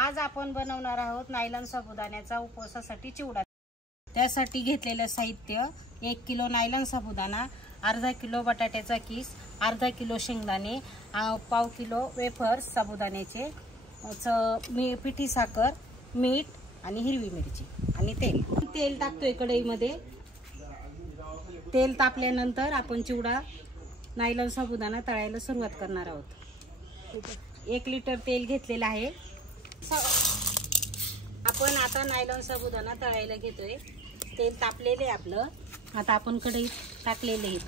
आज आपण बनवणार आहोत नायलॉन साबुदाण्याचा उपवासासाठी चिवडा। त्यासाठी घेतलेले साहित्य 1 किलो नायलॉन साबुदाणा, अर्धा किलो बटाट्याचा किस, अर्धा किलो शेंगदाणे, पाव किलो वेफर्स साबुदाण्याचे, पिठी साखर, मीठ आणि हिरवी मिरची आणि तेल। तेल टाकतोय कढईमध्ये। तेल तापल्यानंतर आपण चिवडा नायलॉन साबुदाणा तळायला सुरुवात करणार आहोत। 1 लिटर तेल घेतलेलं आहे। आपण आता नायलॉन साबुदाणा तळायला घेतोय। तेल तापलेले आपलं। आता आपण कढईत टाकलेले आहे।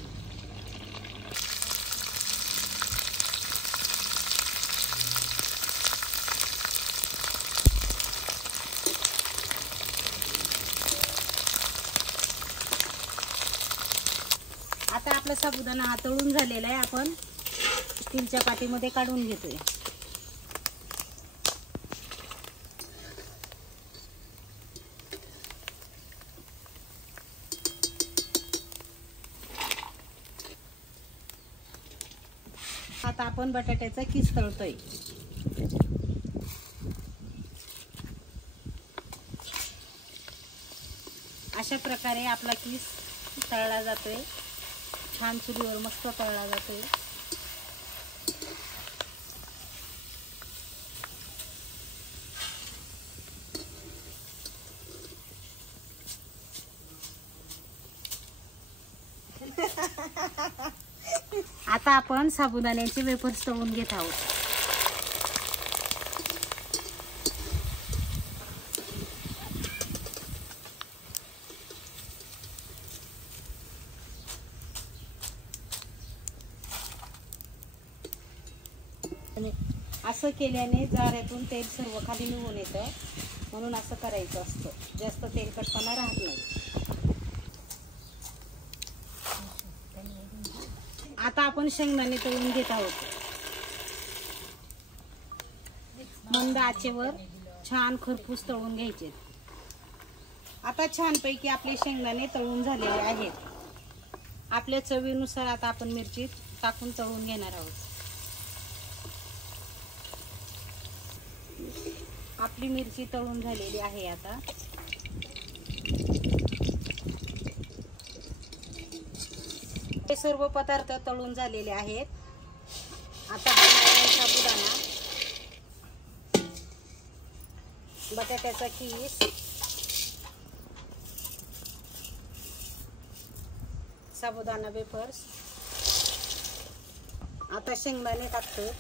आता आपला साबुदाणा हा तळून झालेला आहे। आपण स्टीलच्या पाटीमध्ये काढून घेतोय। आता आपण बटाट्याचा किस तळतोय। अशा प्रकारे आपला किस तळला जातोय। छान चुलीवर मस्त तळला जातोय। आता आपण साबुदाण्याचे वेफर्स तळून घेत आहोत। असं केल्याने जाऱ्यातून तेल सर्व खाली निघून येतं, म्हणून असं करायचं असतं। जास्त तेलकटपणा राहत नाही। आता आपण शेंगदाणे तळून घेत आहोत। मंद आचेवर छान खरपूस तळून घ्यायचे। आता छानपैकी आपले शेंगदाणे तळून झालेले आहेत। आपल्या चवीनुसार आता आपण मिरची टाकून तळून घेणार आहोत। आपली मिरची तळून झालेली आहे। आता हे सर्व पदार्थ तळून झालेले आहेत। आता साबुदाणा, बटाट्याचा किस, साबुदाणा वेफर्स, आता शेंगदाणे टाकतो,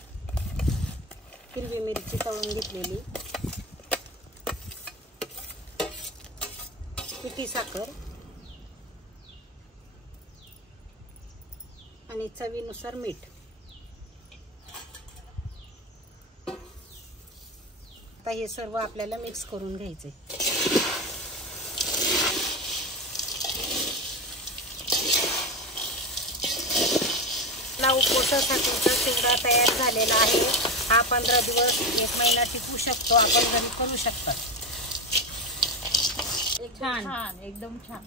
हिरवी मिरची तळून घेतलेली, पिठी साखर आणि चवीनुसार मीठ। आता हे सर्व आपल्याला मिक्स करून घ्यायचे। आपला उपवासासाठीचा चिवडा तयार झालेला आहे। हा 15 दिवस 1 महिना टिकू शकतो। आपण घरी करू शकता। छान, एकदम छान।